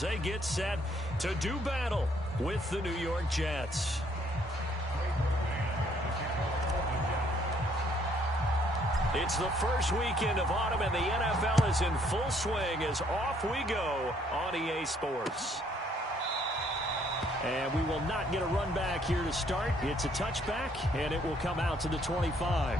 They get set to do battle with the New York Jets. It's the first weekend of autumn, and the NFL is in full swing as off we go on EA Sports. And we will not get a run back here to start. It's a touchback, and it will come out to the 25.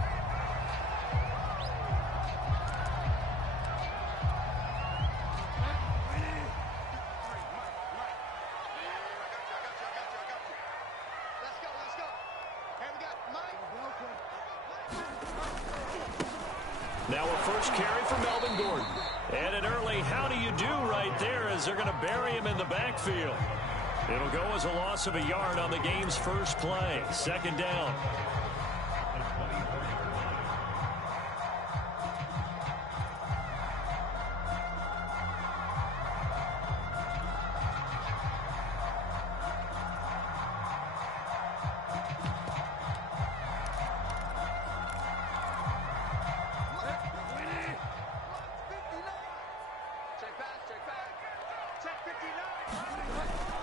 Now a first carry for Melvin Gordon. And an early how do you do right there as they're going to bury him in the backfield. It'll go as a loss of a yard on the game's first play. Second down.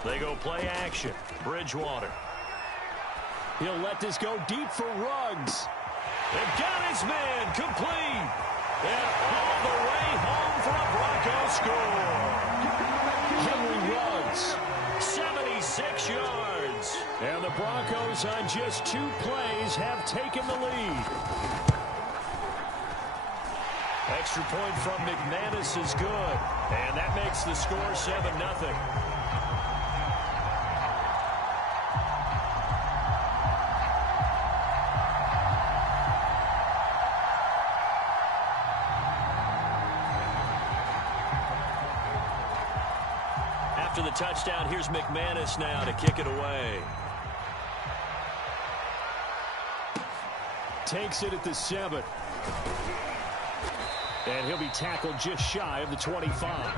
They go play action. Bridgewater. He'll let this go deep for Ruggs. They've got his man complete. And all the way home for a Bronco score. Henry Ruggs, 76 yards. And the Broncos on just 2 plays have taken the lead. Extra point from McManus is good. And that makes the score 7-0. After the touchdown, here's McManus now to kick it away. Takes it at the 7. And he'll be tackled just shy of the 25.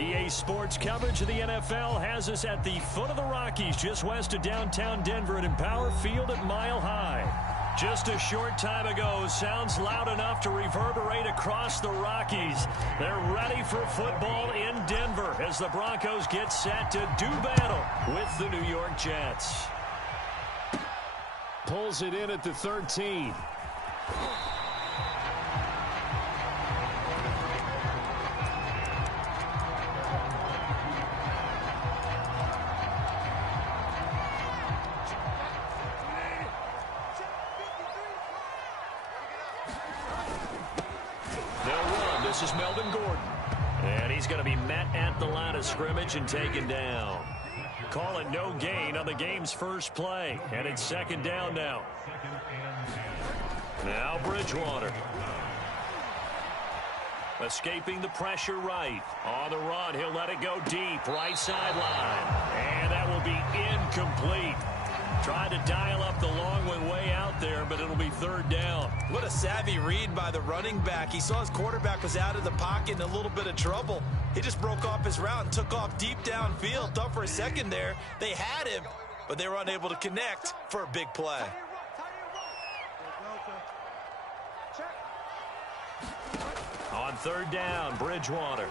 EA Sports coverage of the NFL has us at the foot of the Rockies, just west of downtown Denver at Empower Field at Mile High. Just a short time ago, sounds loud enough to reverberate across the Rockies. They're ready for football in Denver as the Broncos get set to do battle with the New York Jets. Pulls it in at the 13. This is Melvin Gordon. And he's going to be met at the line of scrimmage and taken down. Call it no gain on the game's first play. And it's second down now. Now Bridgewater. Escaping the pressure right. On the run, he'll let it go deep. Right sideline. And that will be incomplete. Tried to dial up the long way out there, but it'll be third down. What a savvy read by the running back. He saw his quarterback was out of the pocket in a little bit of trouble. He just broke off his route and took off deep downfield. Thought for a second there they had him, but they were unable to connect for a big play. On third down, Bridgewater.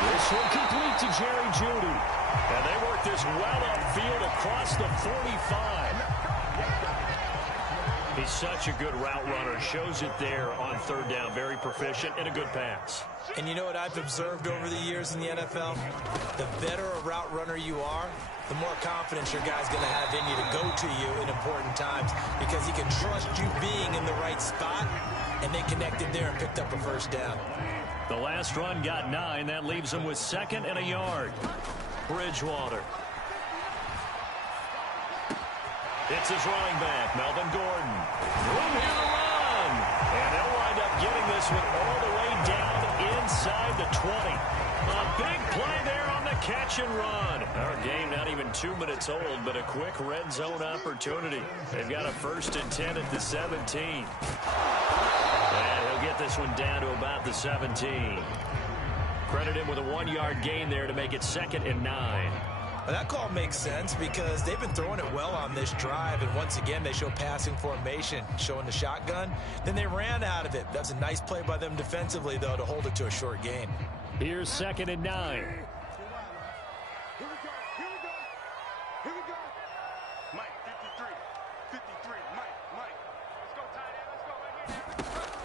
This one complete to Jerry Jeudy. And they work this well upfield across the 45. He's such a good route runner. Shows it there on third down. Very proficient and a good pass. And you know what I've observed over the years in the NFL? The better a route runner you are, the more confidence your guy's going to have in you to go to you in important times because he can trust you being in the right spot, and they connected there and picked up a first down. The last run got 9. That leaves them with second and a yard. Bridgewater. It's his running back, Melvin Gordon. Room here to run. And they'll wind up getting this one all the way down inside the 20. A big play there on the catch and run. Our game not even 2 minutes old, but a quick red zone opportunity. They've got a 1st and 10 at the 17. And he'll get this one down to about the 17. Credit him with a 1-yard gain there to make it 2nd and 9. Well, that call makes sense because they've been throwing it well on this drive, and once again they show passing formation, showing the shotgun. Then they ran out of it. That's a nice play by them defensively, though, to hold it to a short gain. Here's 2nd and 9.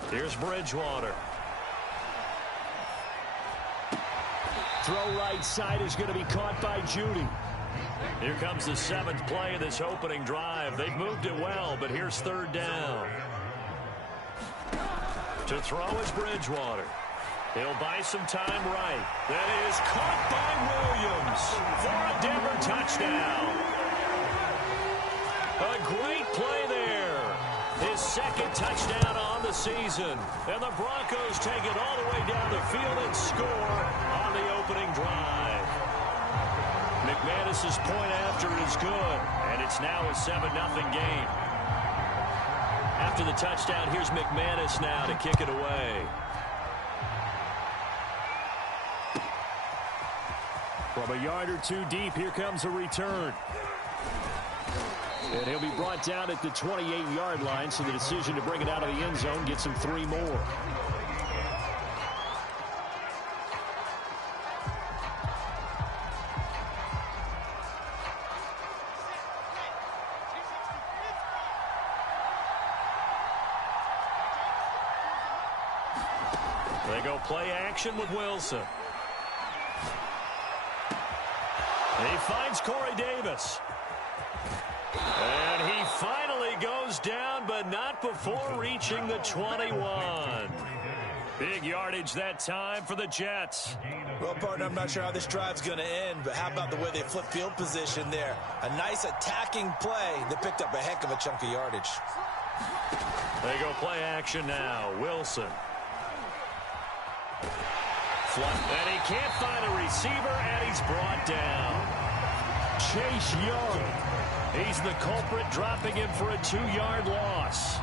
Here's Bridgewater. Throw right side is going to be caught by Jeudy. Here comes the 7th play of this opening drive. They've moved it well, but here's third down. To throw is Bridgewater. He'll buy some time right. That is caught by Williams for a Denver touchdown. A great play there. His 2nd touchdown on the season. And the Broncos take it all the way down the field and score on the opening drive. McManus's point after is good, and it's now a 7-0 game. After the touchdown, here's McManus now to kick it away. From a yard or two deep, here comes a return. And he'll be brought down at the 28-yard line, so the decision to bring it out of the end zone gets him 3 more. They go play action with Wilson. He finds Corey Davis. And he finally goes down, but not before reaching the 21. Big yardage that time for the Jets. Well, partner, I'm not sure how this drive's going to end, but how about the way they flip field position there? A nice attacking play that picked up a heck of a chunk of yardage. They go play action now. Wilson. And he can't find a receiver, and he's brought down. Chase Young. He's the culprit, dropping him for a 2-yard loss.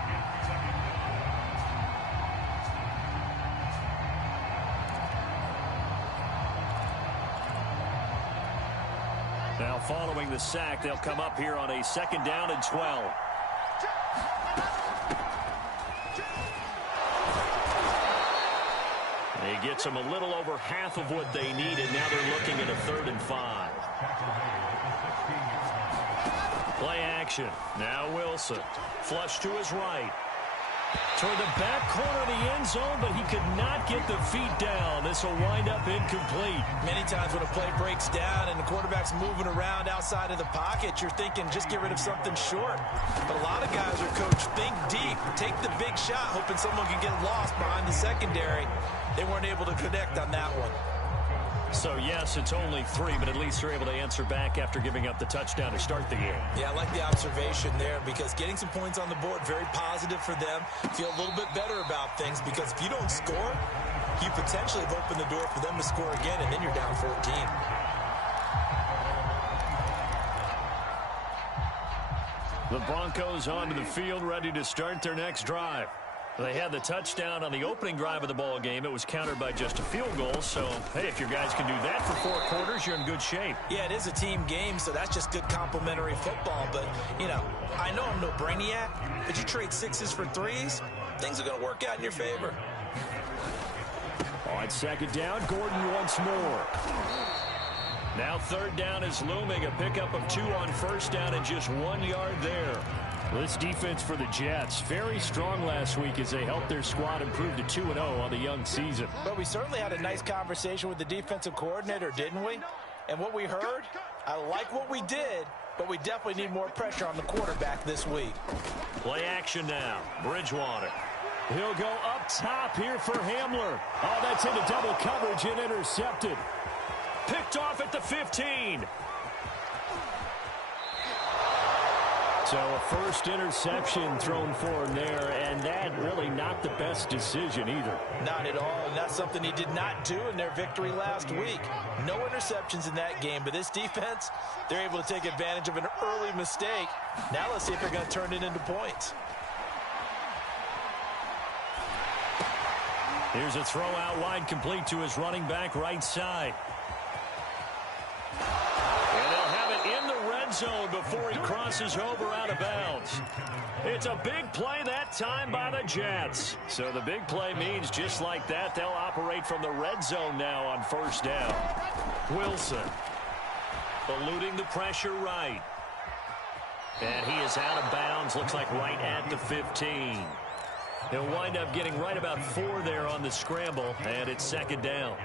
following the sack. They'll come up here on a 2nd down and 12. He gets them a little over half of what they needed. Now they're looking at a 3rd and 5. Play action. Now Wilson. Flush to his right. Toward the back corner of the end zone, but he could not get the feet down. This will wind up incomplete. Many times when a play breaks down and the quarterback's moving around outside of the pocket, you're thinking just get rid of something short. But a lot of guys are coached, think deep, take the big shot, hoping someone can get lost behind the secondary. They weren't able to connect on that one. So, yes, it's only 3, but at least they're able to answer back after giving up the touchdown to start the game. Yeah, I like the observation there because getting some points on the board, very positive for them. Feel a little bit better about things because if you don't score, you potentially have opened the door for them to score again, and then you're down 14. The Broncos onto the field, ready to start their next drive. They had the touchdown on the opening drive of the ball game. It was countered by just a field goal. So, hey, if your guys can do that for 4 quarters, you're in good shape. Yeah, it is a team game, so that's just good complementary football. But, you know, I know I'm no brainiac, but you trade 6s for 3s, things are going to work out in your favor. On 2nd down, Gordon once more. Now 3rd down is looming. A pickup of 2 on 1st down and just 1 yard there. This defense for the Jets, very strong last week as they helped their squad improve to 2-0 on the young season. But we certainly had a nice conversation with the defensive coordinator, didn't we? And what we heard, I like what we did, but we definitely need more pressure on the quarterback this week. Play action now. Bridgewater. He'll go up top here for Hamler. Oh, that's into double coverage and intercepted. Picked off at the 15. So a first interception thrown for him there, and that really not the best decision either. Not at all, and that's something he did not do in their victory last week. No interceptions in that game, but this defense, they're able to take advantage of an early mistake. Now let's see if they're going to turn it into points. Here's a throw out wide, complete to his running back right side. Zone before he crosses over out of bounds. It's a big play that time by the Jets. So the big play means just like that, they'll operate from the red zone now on 1st down. Wilson eluding the pressure right. And he is out of bounds, looks like right at the 15. He'll wind up getting right about 4 there on the scramble, and it's 2nd down.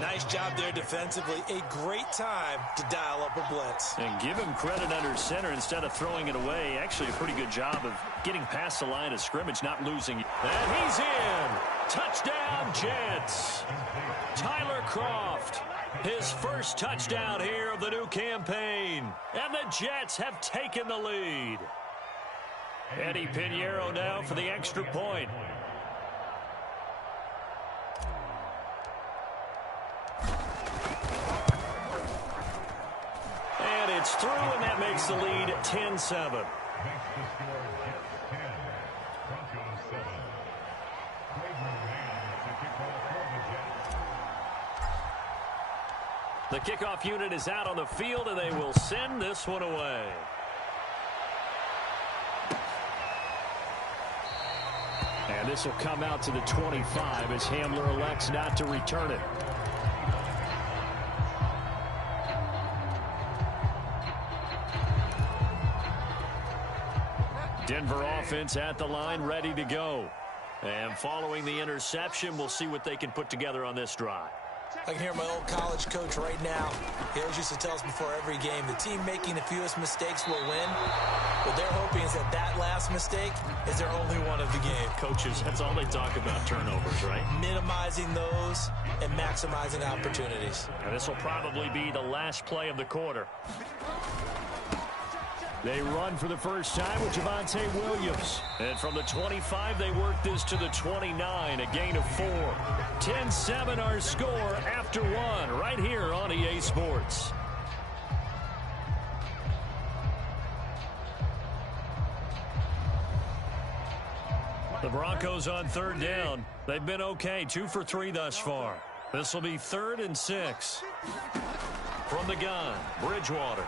Nice job there defensively. A great time to dial up a blitz. And give him credit under center instead of throwing it away. Actually a pretty good job of getting past the line of scrimmage, not losing. And he's in. Touchdown, Jets. Tyler Kroft, his first touchdown here of the new campaign. And the Jets have taken the lead. Eddie Pinheiro now for the extra point. And it's through, and that makes the lead 10-7. The kickoff unit is out on the field, and they will send this one away. And this will come out to the 25 as Hamler elects not to return it. Denver offense at the line, ready to go. And following the interception, we'll see what they can put together on this drive. I can hear my old college coach right now. He always used to tell us before every game, the team making the fewest mistakes will win. What they're hoping is that that last mistake is their only one of the game. Coaches, that's all they talk about, turnovers, right? Minimizing those and maximizing opportunities. And this will probably be the last play of the quarter. They run for the first time with Javonte Williams. And from the 25, they work this to the 29, a gain of 4. 10-7 our score after 1 right here on EA Sports. The Broncos on 3rd down. They've been okay, 2 for 3 thus far. This will be 3rd and 6. From the gun, Bridgewater.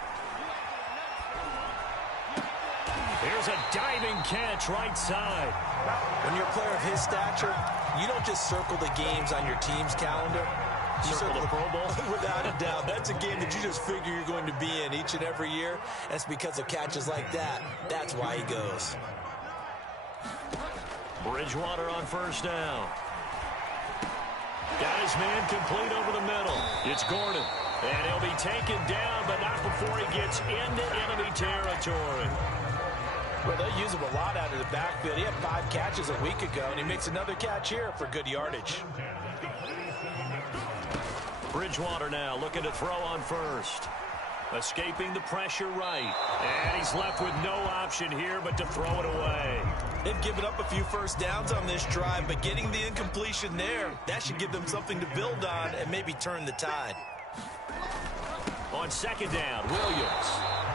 Here's a diving catch right side. When you're a player of his stature, you don't just circle the games on your team's calendar. You Circle the Pro Bowl? Without a doubt. That's a game that you just figure you're going to be in each and every year. And it's because of catches like that. That's why he goes. Bridgewater on first down. Got his man complete over the middle. It's Gordon. And he'll be taken down, but not before he gets into enemy territory. Well, they use him a lot out of the backfield. He had 5 catches a week ago, and he makes another catch here for good yardage. Bridgewater now looking to throw on first. Escaping the pressure right. And he's left with no option here but to throw it away. They've given up a few first downs on this drive, but getting the incompletion there, that should give them something to build on and maybe turn the tide. On second down, Williams.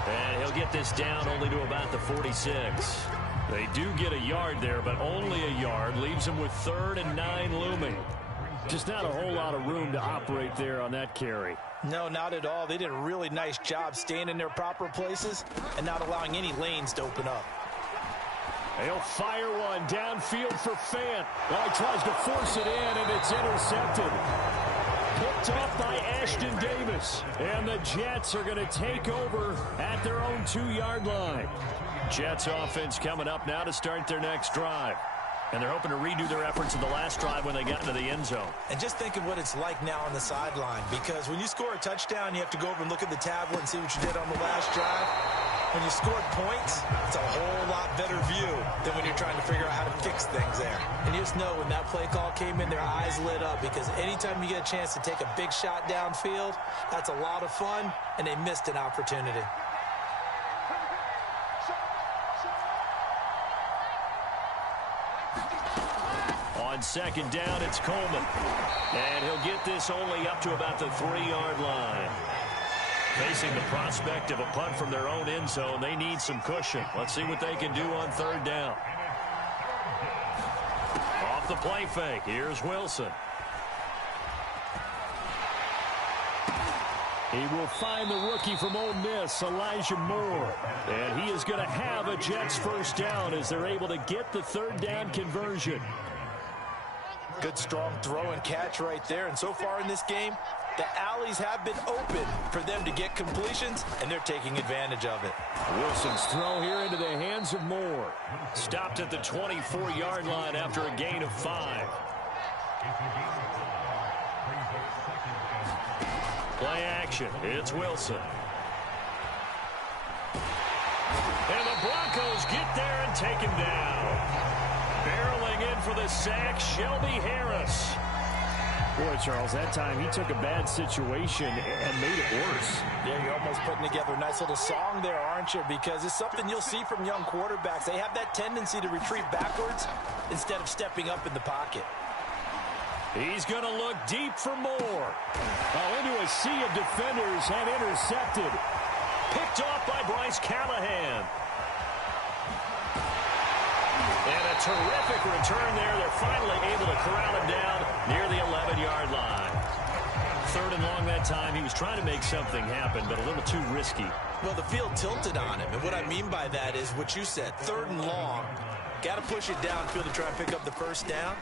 And he'll get this down only to about the 46. They do get a yard there, but only a yard. Leaves them with 3rd and 9 looming. Just not a whole lot of room to operate there on that carry. No, not at all. They did a really nice job staying in their proper places and not allowing any lanes to open up. He'll fire one downfield for Fant. Well, he tries to force it in, and it's intercepted. Picked off by Ashton Davis. And the Jets are going to take over at their own 2-yard line. Jets offense coming up now to start their next drive. And they're hoping to redo their efforts in the last drive when they got into the end zone. And just think of what it's like now on the sideline, because when you score a touchdown, you have to go over and look at the tablet and see what you did on the last drive. When you scored points, it's a whole lot better view than when you're trying to figure out how to fix things there. And you just know when that play call came in, their eyes lit up, because anytime you get a chance to take a big shot downfield, that's a lot of fun, and they missed an opportunity. On second down, it's Coleman. And he'll get this only up to about the 3-yard line. Facing the prospect of a punt from their own end zone, they need some cushion. Let's see what they can do on 3rd down. Off the play fake, here's Wilson. He will find the rookie from Ole Miss, Elijah Moore. And he is going to have a Jets first down as they're able to get the 3rd down conversion. Good, strong throw and catch right there. And so far in this game, the alleys have been open for them to get completions, and they're taking advantage of it. Wilson's throw here into the hands of Moore. Stopped at the 24-yard line after a gain of 5. Play action. It's Wilson. And the Broncos get there and take him down. Barreling in for the sack, Shelby Harris. Boy, Charles, that time he took a bad situation and made it worse. Yeah, you're almost putting together a nice little song there, aren't you? Because it's something you'll see from young quarterbacks. They have that tendency to retreat backwards instead of stepping up in the pocket. He's going to look deep for Moore. Oh, into a sea of defenders and intercepted. Picked off by Bryce Callahan. And a terrific return there. They're finally able to corral him down near the 11-yard line. 3rd and long that time. He was trying to make something happen, but a little too risky. Well, the field tilted on him. And what I mean by that is what you said. 3rd and long. Got to push it downfield to try and pick up the first down.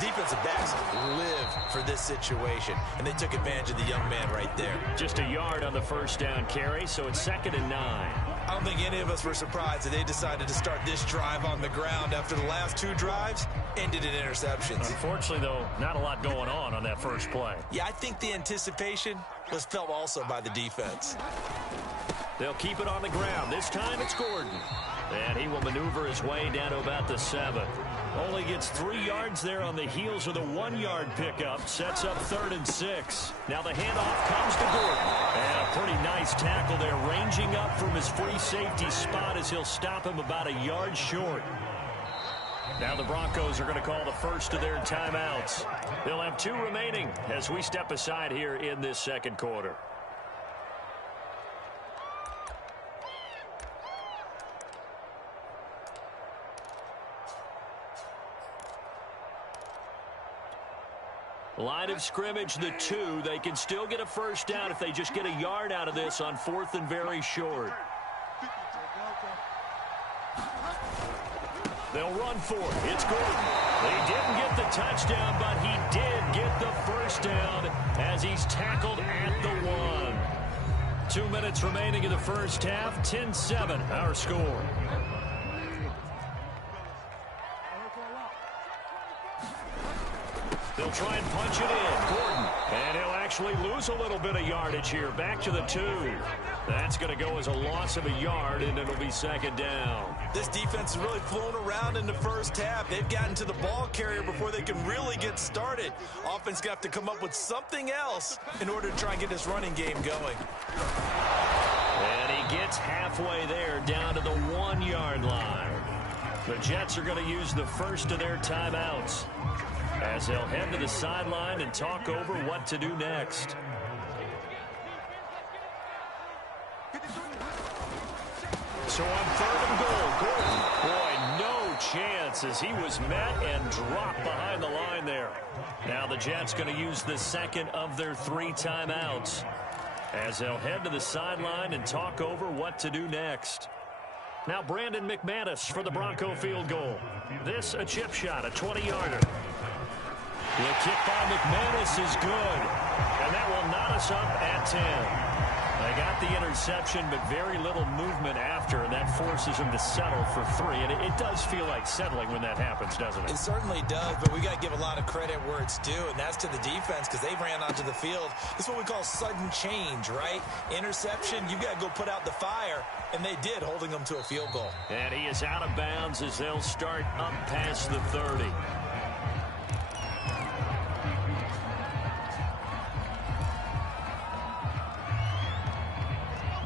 Defensive backs live for this situation, and they took advantage of the young man right there. Just a yard on the first down carry, so it's 2nd and 9. I don't think any of us were surprised that they decided to start this drive on the ground after the last 2 drives ended in interceptions. Unfortunately, though, not a lot going on that first play. Yeah, I think the anticipation was felt also by the defense. They'll keep it on the ground. This time it's Gordon. And he will maneuver his way down to about the 7. Only gets 3 yards there on the heels of the 1-yard pickup. Sets up 3rd and 6. Now the handoff comes to Gordon. And a pretty nice tackle there, ranging up from his free safety spot as he'll stop him about a yard short. Now the Broncos are going to call the first of their timeouts. They'll have 2 remaining as we step aside here in this 2nd quarter. Line of scrimmage, the 2. They can still get a first down if they just get a yard out of this on 4th and very short. They'll run for it. It's Gordon. He didn't get the touchdown, but he did get the first down as he's tackled at the 1. 2 minutes remaining in the first half. 10-7, our score. They'll try and punch it in. Gordon. And he'll actually lose a little bit of yardage here. Back to the 2. That's going to go as a loss of a yard, and it'll be second down. This defense has really flown around in the first half. They've gotten to the ball carrier before they can really get started. Offense got to come up with something else in order to try and get this running game going. And he gets halfway there, down to the 1-yard line. The Jets are going to use the first of their timeouts as they'll head to the sideline and talk over what to do next. So on 3rd and goal, Gordon, boy, no chance as he was met and dropped behind the line there. Now the Jets going to use the second of their 3 timeouts as they'll head to the sideline and talk over what to do next. Now Brandon McManus for the Bronco field goal. This a chip shot, a 20-yarder. The kick by McManus is good, and that will knot us up at 10. They got the interception, but very little movement after, and that forces him to settle for 3. And it does feel like settling when that happens, doesn't it? It certainly does, but we got to give a lot of credit where it's due, and that's to the defense because they ran onto the field. It's what we call sudden change, right? Interception, you got to go put out the fire, and they did, holding them to a field goal. And he is out of bounds as they'll start up past the 30.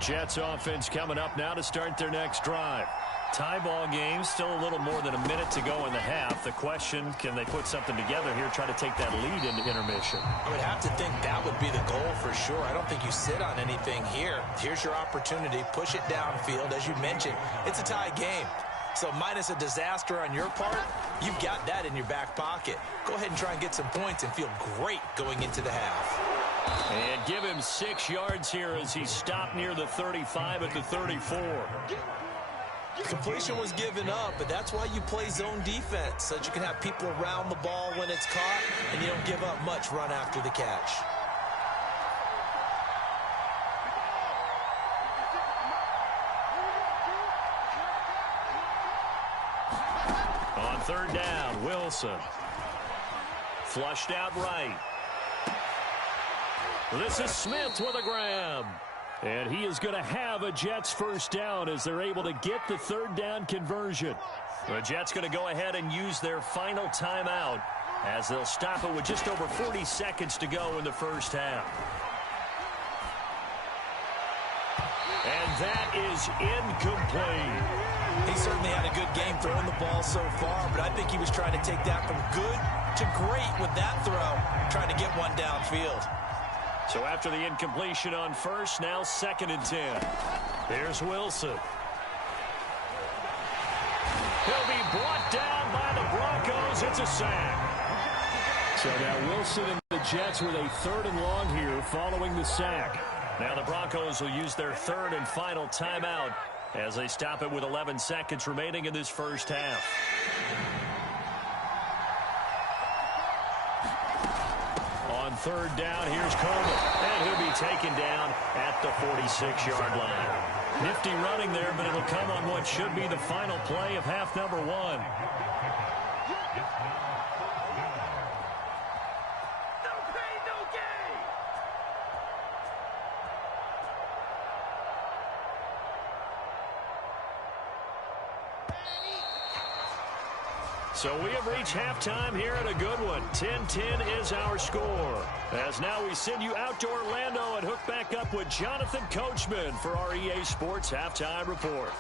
Jets offense coming up now to start their next drive. Tie ball game, still a little more than a minute to go in the half. The question, can they put something together here, try to take that lead into intermission? I would have to think that would be the goal for sure. I don't think you sit on anything here. Here's your opportunity. Push it downfield. As you mentioned, it's a tie game. So minus a disaster on your part, you've got that in your back pocket. Go ahead and try and get some points and feel great going into the half. And give him 6 yards here as he stopped near the 35 at the 34. Completion was given up, but that's why you play zone defense, so that you can have people around the ball when it's caught, and you don't give up much run after the catch. On 3rd down, Wilson. Flushed out right. This is Smith with a grab. And he is going to have a Jets first down as they're able to get the 3rd down conversion. The Jets going to go ahead and use their final timeout as they'll stop it with just over 40 seconds to go in the first half. And that is incomplete. He certainly had a good game throwing the ball so far, but I think he was trying to take that from good to great with that throw, trying to get one downfield. So after the incompletion on first, now 2nd and 10. Here's Wilson. He'll be brought down by the Broncos. It's a sack. So now Wilson and the Jets with a 3rd and long here following the sack. Now the Broncos will use their 3rd and final timeout as they stop it with 11 seconds remaining in this first half. On 3rd down, here's Coleman, and he'll be taken down at the 46-yard line. Nifty running there, but it'll come on what should be the final play of half number 1. So we have reached halftime here at a good one. 10-10 is our score. As now we send you out to Orlando and hook back up with Jonathan Coachman for our EA Sports Halftime Report.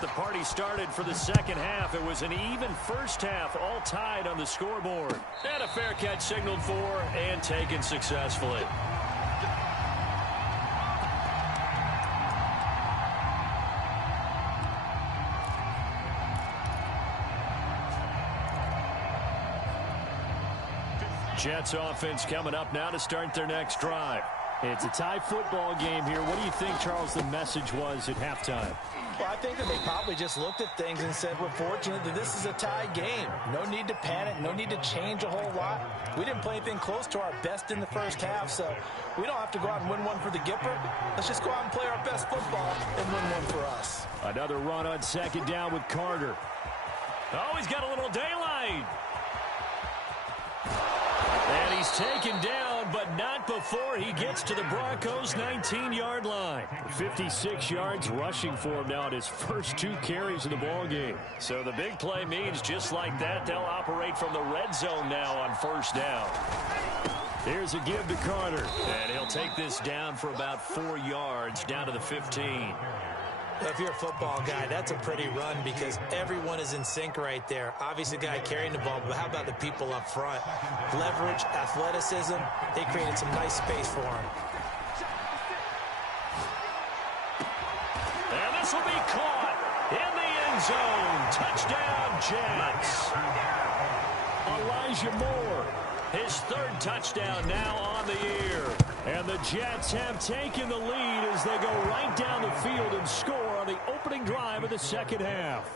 The party started for the second half. It was an even first half, all tied on the scoreboard. And a fair catch signaled for and taken successfully. Jets offense coming up now to start their next drive. It's a tie football game here. What do you think, Charles, the message was at halftime? Well, I think that they probably just looked at things and said, we're fortunate that this is a tie game. No need to panic. No need to change a whole lot. We didn't play anything close to our best in the first half, so we don't have to go out and win one for the Gipper. Let's just go out and play our best football and win one for us. Another run on second down with Carter. Oh, he's got a little daylight. And he's taken down, but not before he gets to the Broncos' 19-yard line. 56 yards rushing for him now at his first 2 carries of the ball game. So the big play means just like that, they'll operate from the red zone now on first down. Here's a give to Carter. And he'll take this down for about 4 yards, down to the 15. If you're a football guy, that's a pretty run because everyone is in sync right there. Obviously, the guy carrying the ball, but how about the people up front? Leverage, athleticism, they created some nice space for him. And this will be caught in the end zone. Touchdown, Jets. Elijah Moore. His 3rd touchdown now on the year. And the Jets have taken the lead as they go right down the field and score on the opening drive of the second half.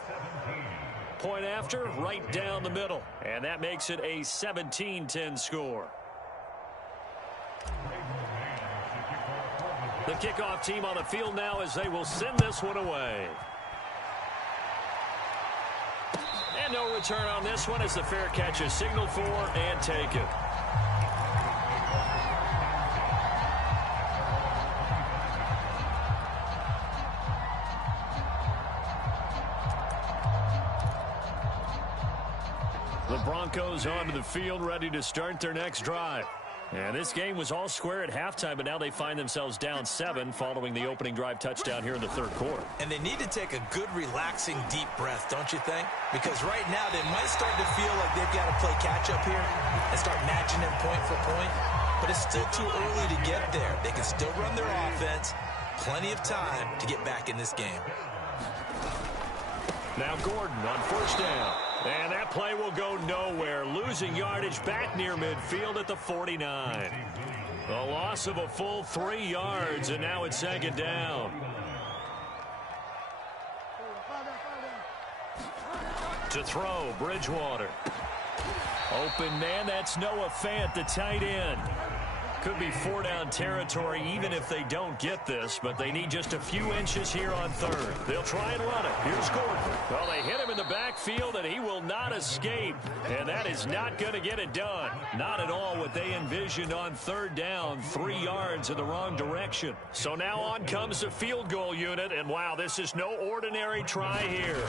Point after, right down the middle. And that makes it a 17-10 score. The kickoff team on the field now as they will send this one away. And no return on this one as the fair catch is signaled for and taken. The Broncos onto the field ready to start their next drive. And this game was all square at halftime, but now they find themselves down 7 following the opening drive touchdown here in the 3rd quarter. And they need to take a good, relaxing, deep breath, don't you think? Because right now they might start to feel like they've got to play catch-up here and start matching them point for point. But it's still too early to get there. They can still run their offense. Plenty of time to get back in this game. Now Gordon on first down. And that play will go nowhere. Losing yardage back near midfield at the 49. A loss of a full 3 yards, and now it's second down. To throw, Bridgewater. Open man, that's Noah Fant, the tight end. Could be 4-down territory even if they don't get this, but they need just a few inches here on 3rd. They'll try and run it. Here's Gordon. Well, they hit him in the backfield, and he will not escape. And that is not going to get it done. Not at all what they envisioned on 3rd down, 3 yards in the wrong direction. So now on comes the field goal unit, and wow, this is no ordinary try here.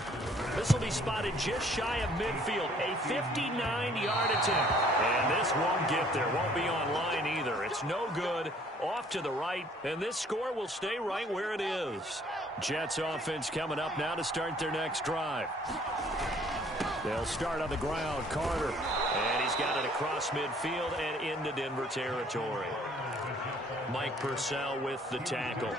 This will be spotted just shy of midfield, a 59-yard attempt. And this won't get there, won't be on line either. It's no good, off to the right, and this score will stay right where it is. Jets offense coming up now to start their next drive. They'll start on the ground, Carter. And he's got it across midfield and into Denver territory. Mike Purcell with the tackle.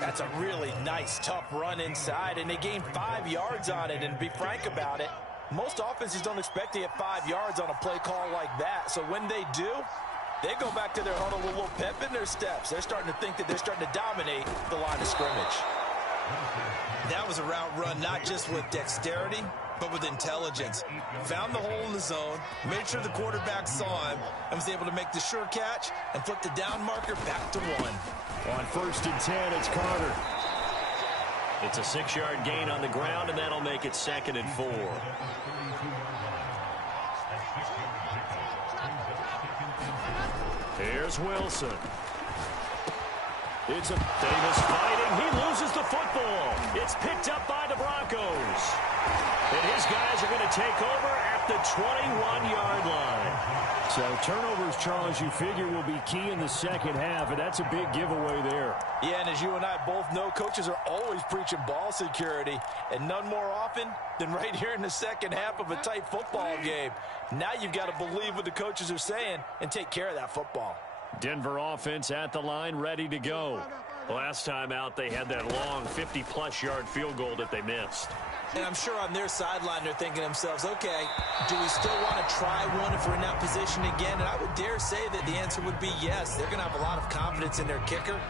That's a really nice, tough run inside, and they gained 5 yards on it, and to be frank about it, most offenses don't expect to get 5 yards on a play call like that. So when they do, they go back to their huddle with a little pep in their steps. They're starting to think that they're starting to dominate the line of scrimmage. That was a route run not just with dexterity, but with intelligence. Found the hole in the zone, made sure the quarterback saw him, and was able to make the sure catch and flip the down marker back to 1. On 1st and 10, it's Carter. It's a 6-yard gain on the ground, and that'll make it 2nd and 4. Here's Wilson. It's a famous fighting. He loses the football. It's picked up by the Broncos. And his guys are going to take over at the 21-yard line. So turnovers, Charles, you figure will be key in the second half, and that's a big giveaway there. Yeah, and as you and I both know, coaches are always preaching ball security, and none more often than right here in the second half of a tight football game. Now you've got to believe what the coaches are saying and take care of that football. Denver offense at the line, ready to go. Last time out, they had that long 50-plus yard field goal that they missed. And I'm sure on their sideline they're thinking to themselves, okay, do we still want to try one if we're in that position again? And I would dare say that the answer would be yes. They're going to have a lot of confidence in their kicker.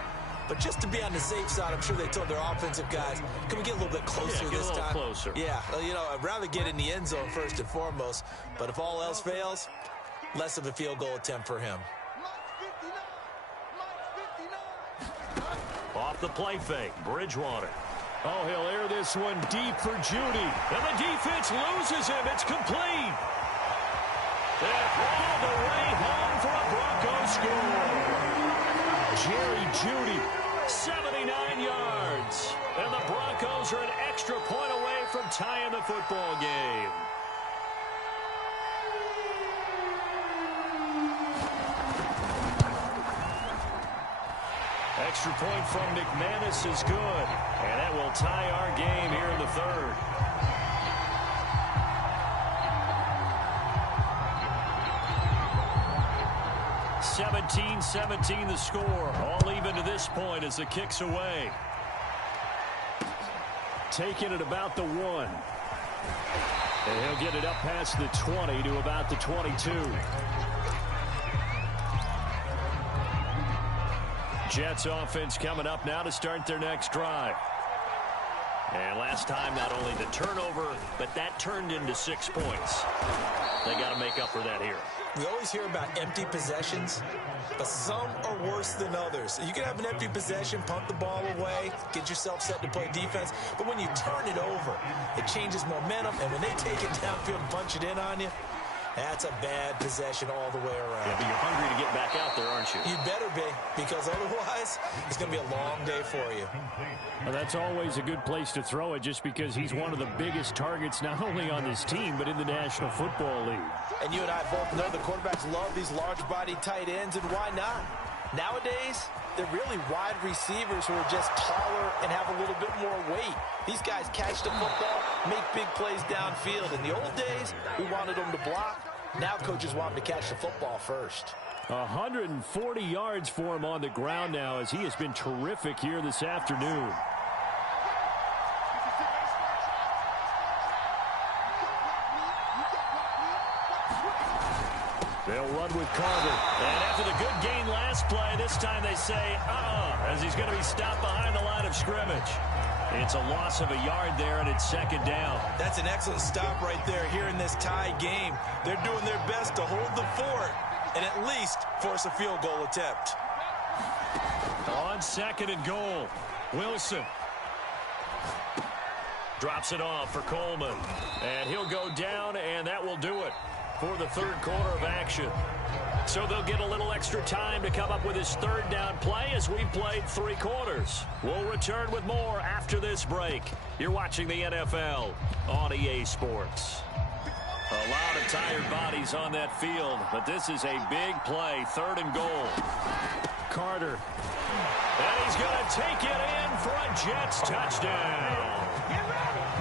But just to be on the safe side, I'm sure they told their offensive guys, can we get a little bit closer this time? Closer. Yeah, you know, I'd rather get in the end zone first and foremost. But if all else fails, less of a field goal attempt for him. Off the play fake, Bridgewater. Oh, he'll air this one deep for Judy. And the defense loses him. It's complete. And all the way home for a Broncos score. Jerry Judy. 79 yards. And the Broncos are an extra point away from tying the football game. Extra point from McManus is good. And that will tie our game here in the third. (17-17) the score. All even to this point as the kick's away. Taking it about the 1. And he'll get it up past the 20 to about the 22. Jets offense coming up now to start their next drive. And last time, not only the turnover, but that turned into 6 points. They got to make up for that here. We always hear about empty possessions, but some are worse than others. You can have an empty possession, punt the ball away, get yourself set to play defense, but when you turn it over, it changes momentum, and when they take it downfield and punch it in on you, that's a bad possession all the way around. Yeah, but you're hungry to get back out there, aren't you? You better be, because otherwise, it's going to be a long day for you. Well, that's always a good place to throw it, just because he's one of the biggest targets not only on this team, but in the National Football League. And you and I both know the quarterbacks love these large-body tight ends, and why not? Nowadays, they're really wide receivers who are just taller and have a little bit more weight. These guys catch the football, make big plays downfield. In the old days, we wanted them to block. Now coaches want them to catch the football first. 140 yards for him on the ground now, as he has been terrific here this afternoon. They'll run with Carter. And after the good gain last play, this time they say, as he's going to be stopped behind the line of scrimmage. It's a loss of a yard there, and it's second down. That's an excellent stop right there here in this tie game. They're doing their best to hold the fort and at least force a field goal attempt. On second and goal, Wilson drops it off for Coleman. And he'll go down, and that will do it for the third quarter of action. So they'll get a little extra time to come up with his third down play as we've played 3 quarters. We'll return with more after this break. You're watching the NFL on EA Sports. A lot of tired bodies on that field, but this is a big play, third and goal. Carter. And he's going to take it in for a Jets touchdown.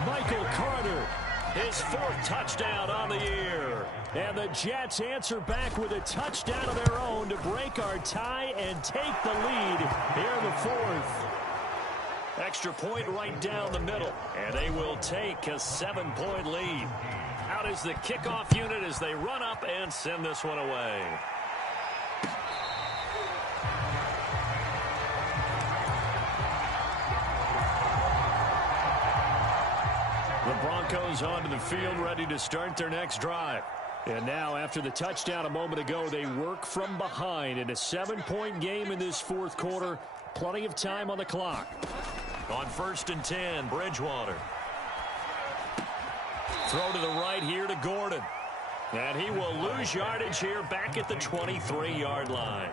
Michael Carter. His 4th touchdown on the year. And the Jets answer back with a touchdown of their own to break our tie and take the lead here in the 4th. Extra point right down the middle. And they will take a 7-point lead. Out is the kickoff unit as they run up and send this one away. The Broncos onto the field, ready to start their next drive. And now, after the touchdown a moment ago, they work from behind in a 7-point game in this 4th quarter. Plenty of time on the clock. On 1st and 10, Bridgewater. Throw to the right here to Gordon. And he will lose yardage here back at the 23-yard line.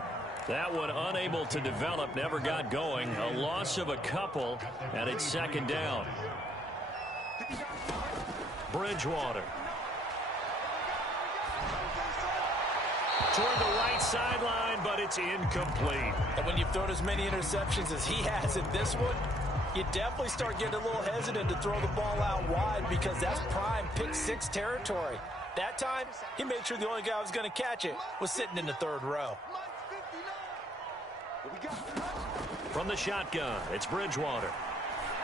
That one unable to develop, never got going. A loss of a couple, and it's second down. Bridgewater. Toward the right sideline, but it's incomplete. And when you've thrown as many interceptions as he has in this one, you definitely start getting a little hesitant to throw the ball out wide because that's prime pick 6 territory. That time, he made sure the only guy who was going to catch it was sitting in the 3rd row. From the shotgun, it's Bridgewater.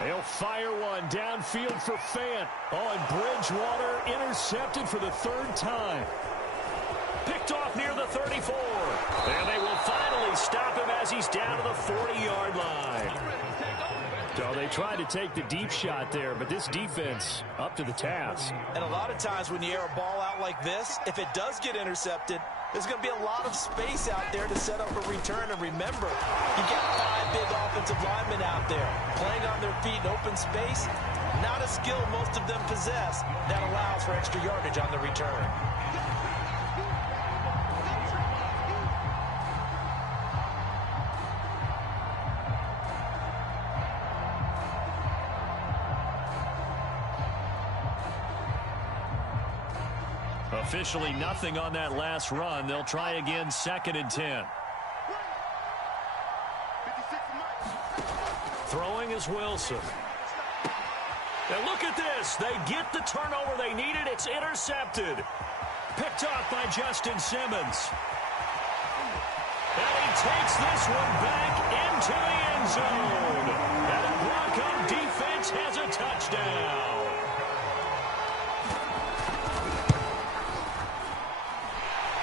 They'll fire one downfield for Fant. Oh, and Bridgewater intercepted for the third time. Picked off near the 34. And they will finally stop him as he's down to the 40-yard line. So they tried to take the deep shot there, but this defense up to the task. And a lot of times when you air a ball out like this, if it does get intercepted, there's going to be a lot of space out there to set up a return. And remember, you got 5 big offensive linemen out there playing on their feet in open space. Not a skill most of them possess that allows for extra yardage on the return. Officially nothing on that last run. They'll try again, 2nd and 10. Throwing is Wilson. And look at this. They get the turnover they needed. It's intercepted. Picked off by Justin Simmons. And he takes this one back into the end zone. And the Bronco defense has a touchdown.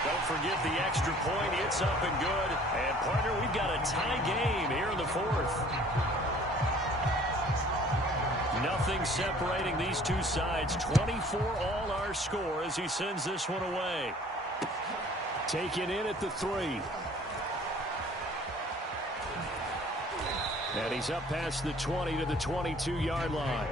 Don't forget the extra point. It's up and good. And, partner, we've got a tie game here in the 4th. Nothing separating these two sides. 24 all our score as he sends this one away. Taken in at the 3. And he's up past the 20 to the 22-yard line.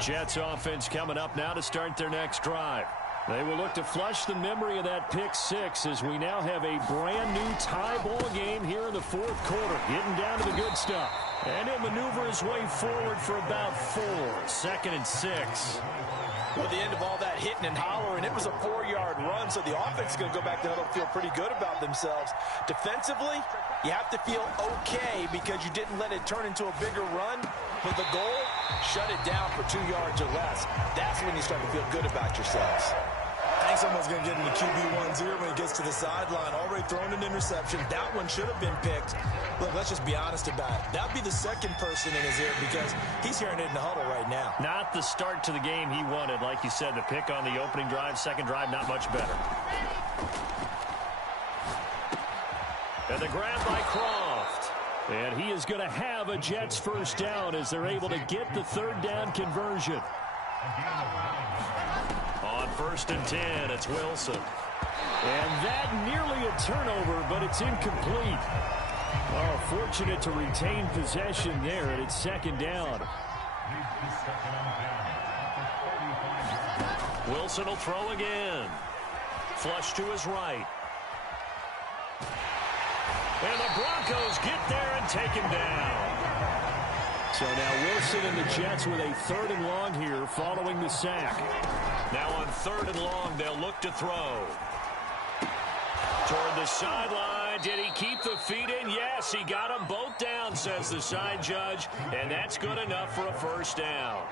Jets offense coming up now to start their next drive. They will look to flush the memory of that pick 6 as we now have a brand new tie ball game here in the 4th quarter. Getting down to the good stuff. And he'll maneuver his way forward for about 4. 2nd and 6. Well, at the end of all that hitting and hollering, it was a 4-yard run, so the offense is going to go back to huddle, feel pretty good about themselves. Defensively, you have to feel okay because you didn't let it turn into a bigger run. But the goal, shut it down for 2 yards or less. That's when you start to feel good about yourselves. I think someone's going to get into QB1's ear when he gets to the sideline. Already thrown an interception. That one should have been picked. Look, let's just be honest about it. That would be the second person in his ear because he's hearing it in the huddle right now. Not the start to the game he wanted. Like you said, the pick on the opening drive, second drive, not much better. And the grab by Croft. And he is going to have a Jets first down as they're able to get the 3rd down conversion. On 1st and 10, it's Wilson. And that nearly a turnover, but it's incomplete. Oh, fortunate to retain possession there, and it's 2nd down. Wilson will throw again. Flush to his right. And the Broncos get there and take him down. So now Wilson and the Jets with a 3rd and long here following the sack. Now on 3rd and long, they'll look to throw. Toward the sideline. Did he keep the feet in? Yes, he got them both down, says the side judge. And that's good enough for a first down.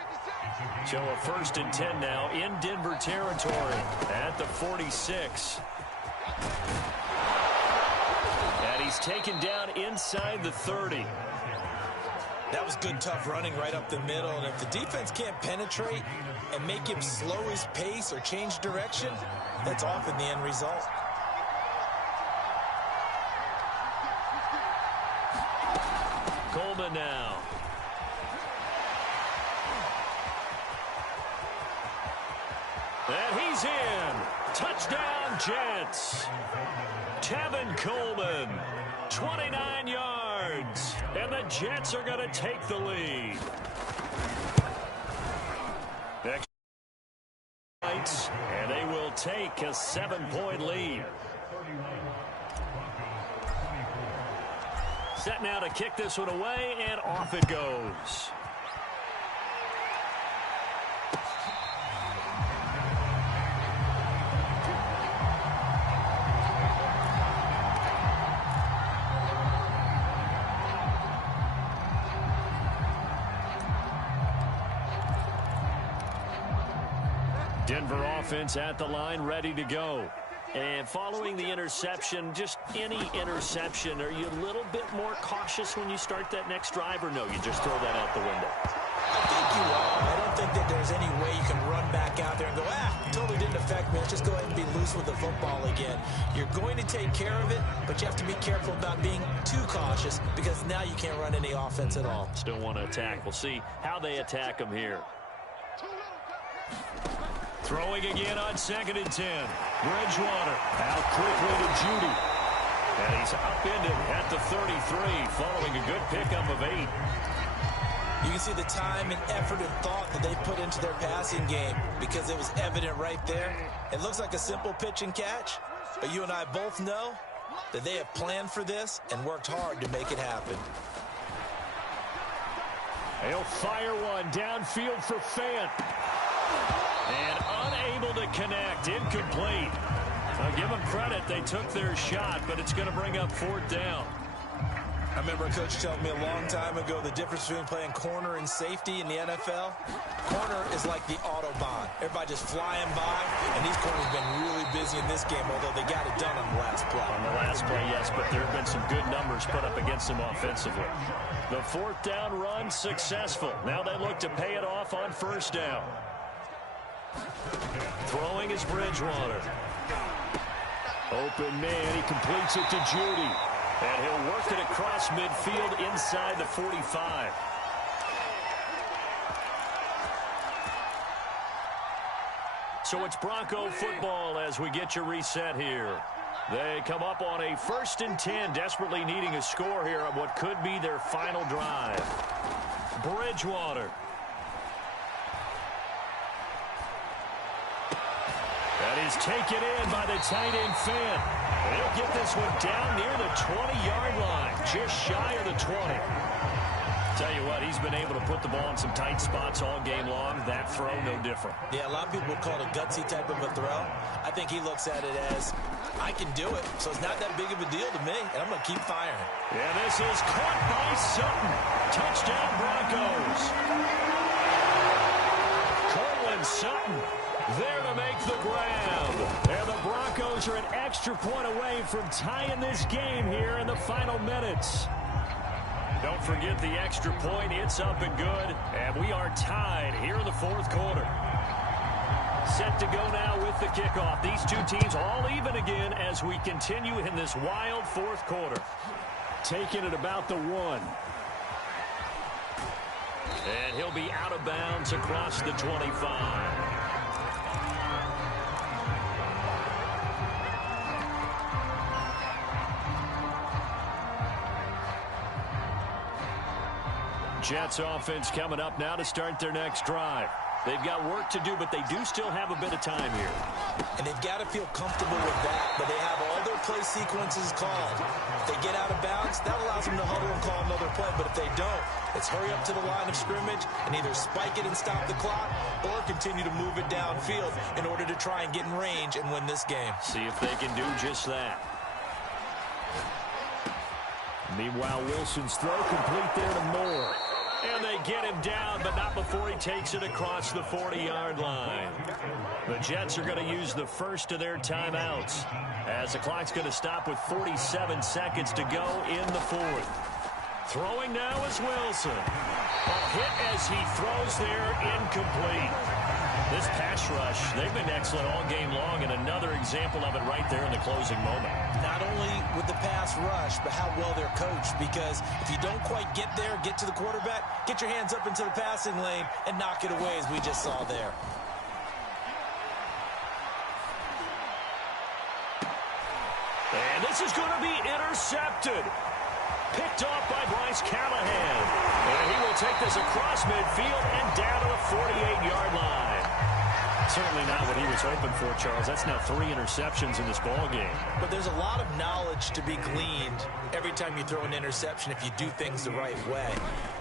So a 1st and 10 now in Denver territory at the 46. And he's taken down inside the 30. That was good, tough running right up the middle. And if the defense can't penetrate and make him slow his pace or change direction, that's often the end result. Coleman now. And he's in. Touchdown, Jets. Tevin Coleman, 29 yards. And the Jets are going to take the lead. And they will take a 7-point lead. Set now to kick this one away, and off it goes. Denver offense at the line, ready to go. And following the interception, just any interception, are you a little bit more cautious when you start that next drive, or no, you just throw that out the window? I think you are. I don't think that there's any way you can run back out there and go, totally didn't affect me. Let's just go ahead and be loose with the football again. You're going to take care of it, but you have to be careful about being too cautious because now you can't run any offense at all. Still want to attack. We'll see how they attack them here. Throwing again on 2nd and 10. Bridgewater out quickly to Judy. And he's upended at the 33 following a good pickup of 8. You can see the time and effort and thought that they put into their passing game because it was evident right there. It looks like a simple pitch and catch, but you and I both know that they have planned for this and worked hard to make it happen. He'll fire one downfield for Fant. And unable to connect, incomplete. I'll give them credit, they took their shot, but it's going to bring up 4th down. I remember a coach telling me a long time ago the difference between playing corner and safety in the NFL. Corner is like the Autobahn. Everybody just flying by, and these corners have been really busy in this game, although they got it done on the last play. On the last play, yes, but there have been some good numbers put up against them offensively. The 4th down run successful. Now they look to pay it off on 1st down. Throwing is Bridgewater. Open man, he completes it to Judy. And he'll work it across midfield inside the 45. So it's Bronco football as we get you reset here. They come up on a 1st and 10, desperately needing a score here on what could be their final drive. Bridgewater. And he's taken in by the tight end Fant. He'll get this one down near the 20-yard line, just shy of the 20. Tell you what, he's been able to put the ball in some tight spots all game long. That throw, no different. Yeah, a lot of people would call it a gutsy type of a throw. I think he looks at it as, I can do it, so it's not that big of a deal to me, and I'm going to keep firing. Yeah, this is caught by Sutton. Touchdown, Broncos. Cortland Sutton there to make the grab. And the Broncos are an extra point away from tying this game here in the final minutes. Don't forget the extra point. It's up and good. And we are tied here in the 4th quarter. Set to go now with the kickoff. These two teams all even again as we continue in this wild 4th quarter. Taking it about the 1. And he'll be out of bounds across the 25. Jets offense coming up now to start their next drive. They've got work to do, but they do still have a bit of time here. And they've got to feel comfortable with that, but they have all their play sequences called. If they get out of bounds, that allows them to huddle and call another play, but if they don't, it's hurry up to the line of scrimmage and either spike it and stop the clock or continue to move it downfield in order to try and get in range and win this game. See if they can do just that. Meanwhile, Wilson's throw complete there to Moore. And they get him down, but not before he takes it across the 40-yard line. The Jets are going to use the first of their timeouts as the clock's going to stop with 47 seconds to go in the 4th. Throwing now is Wilson. A hit as he throws there, incomplete. This pass rush, they've been excellent all game long, and another example of it right there in the closing moment. Not only with the pass rush, but how well they're coached, because if you don't quite get there, get to the quarterback, get your hands up into the passing lane and knock it away, as we just saw there. And this is going to be intercepted. Picked off by Bryce Callahan. And he will take this across midfield and down to the 48-yard line. Certainly not what he was hoping for, Charles. That's now 3 interceptions in this ball game. But there's a lot of knowledge to be gleaned every time you throw an interception if you do things the right way.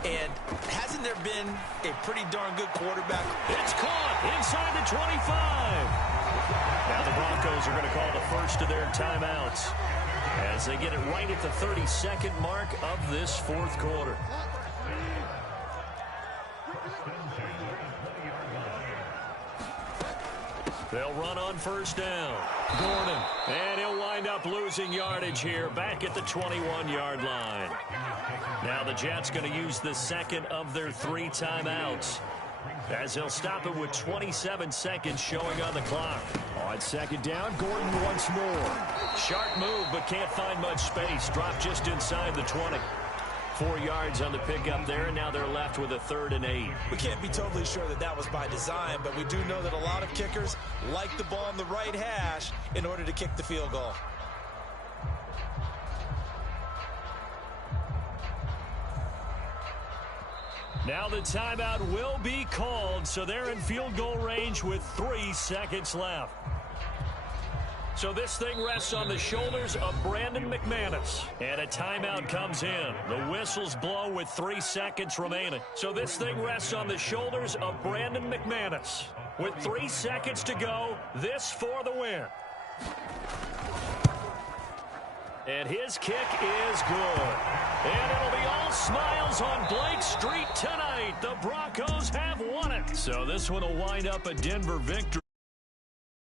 And hasn't there been a pretty darn good quarterback? It's caught inside the 25. Now the Broncos are going to call the first of their timeouts as they get it right at the 32nd mark of this 4th quarter. They'll run on first down. Gordon. And he'll wind up losing yardage here back at the 21-yard line. Now the Jets going to use the second of their 3 timeouts, as they'll stop it with 27 seconds showing on the clock. On second down, Gordon once more. Sharp move, but can't find much space. Dropped just inside the 20. 4 yards on the pickup there, and now they're left with a 3rd and 8. We can't be totally sure that that was by design, but we do know that a lot of kickers like the ball on the right hash in order to kick the field goal. Now the timeout will be called, so they're in field goal range with 3 seconds left. So this thing rests on the shoulders of Brandon McManus. And a timeout comes in. The whistles blow with 3 seconds remaining. So this thing rests on the shoulders of Brandon McManus. With 3 seconds to go, this for the win. And his kick is good. And it'll be all smiles on Blake Street tonight. The Broncos have won it. So this one will wind up a Denver victory.